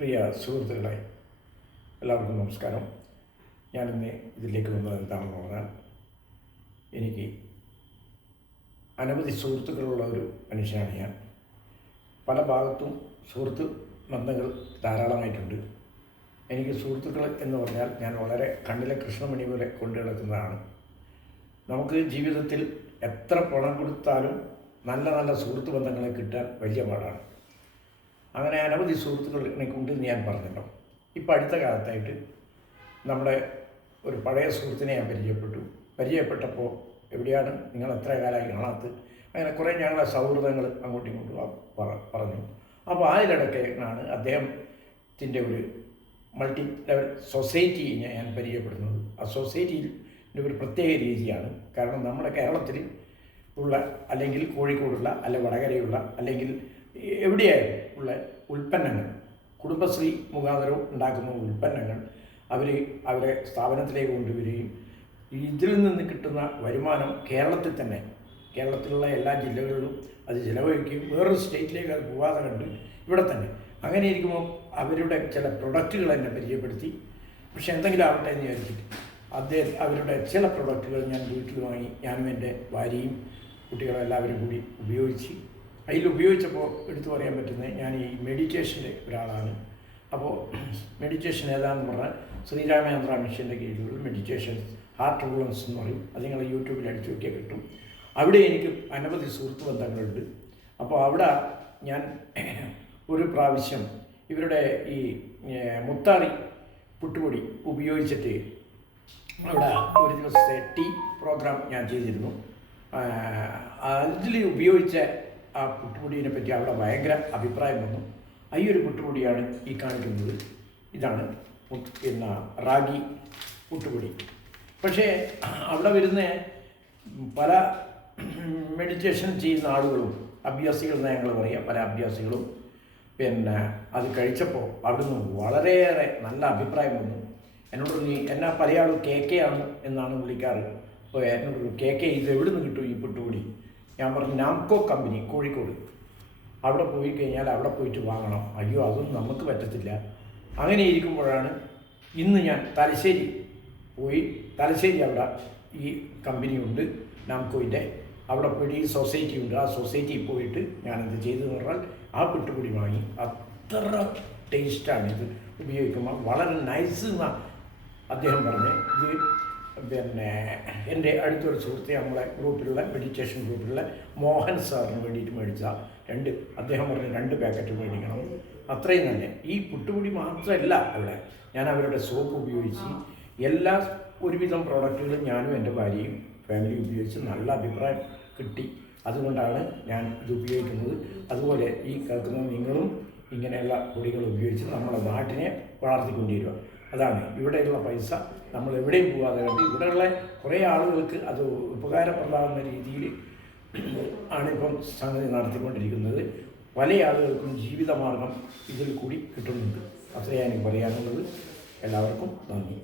പ്രിയ സുഹൃത്തുക്കളെ, എല്ലാവർക്കും നമസ്കാരം. ഞാനിന്ന് ഇതിലേക്ക് വന്നത് എന്താണെന്ന് പറഞ്ഞാൽ, എനിക്ക് അനവധി സുഹൃത്തുക്കളുള്ള ഒരു മനുഷ്യനാണ് ഞാൻ. പല ഭാഗത്തും സുഹൃത്ത് ബന്ധങ്ങൾ ധാരാളമായിട്ടുണ്ട്. എനിക്ക് സുഹൃത്തുക്കൾ എന്ന് പറഞ്ഞാൽ ഞാൻ വളരെ കണ്ണിലെ കൃഷ്ണമണി പോലെ കൊണ്ടു നടക്കുന്നതാണ്. നമുക്ക് ജീവിതത്തിൽ എത്ര പണം കൊടുത്താലും നല്ല നല്ല സുഹൃത്ത് ബന്ധങ്ങളെ കിട്ടാൻ വലിയ പാടാണ്. അങ്ങനെ അനവധി സുഹൃത്തുക്കൾ എനിക്കുണ്ടെന്ന് ഞാൻ പറഞ്ഞല്ലോ. ഇപ്പം അടുത്ത കാലത്തായിട്ട് നമ്മുടെ ഒരു പഴയ സുഹൃത്തിനെ ഞാൻ പരിചയപ്പെട്ടപ്പോൾ എവിടെയാണ് നിങ്ങൾ എത്ര കാലമായി കാണാത്തത്, അങ്ങനെ കുറേ ഞങ്ങളെ സൗഹൃദങ്ങൾ അങ്ങോട്ടും ഇങ്ങോട്ടും പറഞ്ഞു. അപ്പോൾ അതിലിടയ്ക്കാണ് അദ്ദേഹത്തിൻ്റെ ഒരു മൾട്ടി ലെവൽ സൊസൈറ്റിയെ ഞാൻ പരിചയപ്പെടുന്നത്. ആ സൊസൈറ്റിയിൽ ഒരു പ്രത്യേക രീതിയാണ്. കാരണം നമ്മുടെ കേരളത്തിൽ ഉള്ള, അല്ലെങ്കിൽ കോഴിക്കോടുള്ള, അല്ലെങ്കിൽ വടകരയുള്ള, അല്ലെങ്കിൽ എവിടെയായാലും ഉള്ള ഉൽപ്പന്നങ്ങൾ, കുടുംബശ്രീ മുഖാന്തരം ഉണ്ടാക്കുന്ന ഉൽപ്പന്നങ്ങൾ അവരെ സ്ഥാപനത്തിലേക്ക് കൊണ്ടുവരികയും ഇതിൽ നിന്ന് കിട്ടുന്ന വരുമാനം കേരളത്തിലുള്ള എല്ലാ ജില്ലകളിലും അത് ചിലവഴിക്കുകയും വേറൊരു സ്റ്റേറ്റിലേക്ക് അത് പോകാതെ കണ്ട് ഇവിടെ തന്നെ അങ്ങനെ ഇരിക്കുമ്പോൾ അവരുടെ ചില പ്രൊഡക്റ്റുകൾ എന്നെ പരിചയപ്പെടുത്തി. പക്ഷെ എന്തെങ്കിലും ആവട്ടെ എന്ന് വിചാരിച്ചിട്ട് അവരുടെ ചില പ്രൊഡക്റ്റുകൾ ഞാൻ വീട്ടിൽ വാങ്ങി ഞാനും എൻ്റെ ഭാര്യയും കുട്ടികളും എല്ലാവരും കൂടി ഉപയോഗിച്ചപ്പോൾ എടുത്തു പറയാൻ പറ്റുന്നത്, ഞാൻ ഈ മെഡിറ്റേഷൻ്റെ ഒരാളാണ്. അപ്പോൾ മെഡിറ്റേഷൻ ഏതാണെന്ന് പറഞ്ഞാൽ ശ്രീരാമചന്ദ്ര മിഷൻ്റെ കീഴിലുള്ള മെഡിറ്റേഷൻ ഹാർട്ട് റൂളൻസ് എന്ന് പറയും. അത് നിങ്ങൾ യൂട്യൂബിൽ അടിച്ചു നോക്കിയാൽ കിട്ടും. അവിടെ എനിക്ക് അനവധി സുഹൃത്ത് ബന്ധങ്ങളുണ്ട്. അപ്പോൾ അവിടെ ഞാൻ ഒരു പ്രാവശ്യം ഇവരുടെ ഈ മുത്താറി പുട്ടുപൊടി ഉപയോഗിച്ചിട്ട് അവിടെ ഒരു ദിവസത്തെ ടീ പ്രോഗ്രാം ഞാൻ ചെയ്തിരുന്നു. അതിൽ ഉപയോഗിച്ച ആ പുട്ടുപൊടിയെ പറ്റി അവിടെ ഭയങ്കര അഭിപ്രായം വന്നു. ഈ ഒരു പുട്ടുപൊടിയാണ് ഈ കാണിക്കുന്നത്. ഇതാണ് റാഗി പുട്ടുപൊടി. പക്ഷേ അവിടെ വരുന്ന പല മെഡിറ്റേഷൻ ചെയ്യുന്ന ആളുകളും അഭ്യാസികളെന്ന് ഞങ്ങൾ പറയാം, പല അഭ്യാസികളും അത് കഴിച്ചപ്പോൾ അവിടുന്ന് വളരെയേറെ നല്ല അഭിപ്രായം വന്നു. എന്നോട് എന്നെ പല ആളും കേക്കയാണ് എന്നാണ് വിളിക്കാറ്. അപ്പോൾ എന്നോട് കേക്ക് ഇത് എവിടെ നിന്ന് കിട്ടും ഈ പുട്ടുപൊടി? ഞാൻ പറഞ്ഞു നാംകോ കമ്പനി കോഴിക്കോട്, അവിടെ പോയി കഴിഞ്ഞാൽ അവിടെ പോയിട്ട് വാങ്ങണം. അയ്യോ, അതൊന്നും നമുക്ക് പറ്റത്തില്ല. അങ്ങനെ ഇരിക്കുമ്പോഴാണ് ഇന്ന് ഞാൻ തലശ്ശേരി അവിടെ ഈ കമ്പനിയുണ്ട് നാംകോയിൻ്റെ, അവിടെ പോയിട്ട് ഈ സൊസൈറ്റി ഉണ്ട്. ആ സൊസൈറ്റിയിൽ പോയിട്ട് ഞാനെന്ത് ചെയ്തെന്ന് പറഞ്ഞാൽ ആ പുട്ടുപൊടി വാങ്ങി. അത്ര ടേസ്റ്റാണ് ഇത് ഉപയോഗിക്കുമ്പോൾ, വളരെ നൈസ് എന്നാണ് അദ്ദേഹം പറഞ്ഞത്. ഇത് എൻ്റെ അടുത്തൊരു സുഹൃത്തെ നമ്മളെ ഗ്രൂപ്പിലുള്ള മെഡിറ്റേഷൻ ഗ്രൂപ്പിലുള്ള മോഹൻ സാറിന് വേണ്ടിയിട്ട് മേടിച്ച അദ്ദേഹം പറഞ്ഞ് 2 പാക്കറ്റ് മേടിക്കണം. അത്രയും തന്നെ. ഈ പുട്ടുപൊടി മാത്രമല്ല, ഞാൻ അവരുടെ സോപ്പ് ഉപയോഗിച്ച് എല്ലാ ഒരുവിധം പ്രോഡക്റ്റുകളും ഞാനും എൻ്റെ ഭാര്യയും ഫാമിലി ഉപയോഗിച്ച് നല്ല അഭിപ്രായം കിട്ടി. അതുകൊണ്ടാണ് ഞാൻ ഇത് ഉപയോഗിക്കുന്നത്. അതുപോലെ ഈ കേൾക്കുന്ന നിങ്ങളും ഇങ്ങനെയുള്ള പൊടികൾ ഉപയോഗിച്ച് നമ്മുടെ നാട്ടിനെ വളർത്തിക്കൊണ്ടിരിക്കുക. അതാണ് ഇവിടെയുള്ള പൈസ നമ്മൾ എവിടെയും പോകാതെ കണ്ട് ഇവിടെയുള്ള കുറേ ആളുകൾക്ക് അത് ഉപകാരപ്രദമാകുന്ന രീതിയിൽ ആണിപ്പം സംഗതി നടത്തിക്കൊണ്ടിരിക്കുന്നത്. പല ആളുകൾക്കും ജീവിതമാർഗം ഇതിൽ കൂടി കിട്ടുന്നുണ്ട്. അത്രയാണ് എനിക്ക് പറയാനുള്ളത്. എല്ലാവർക്കും നന്ദി.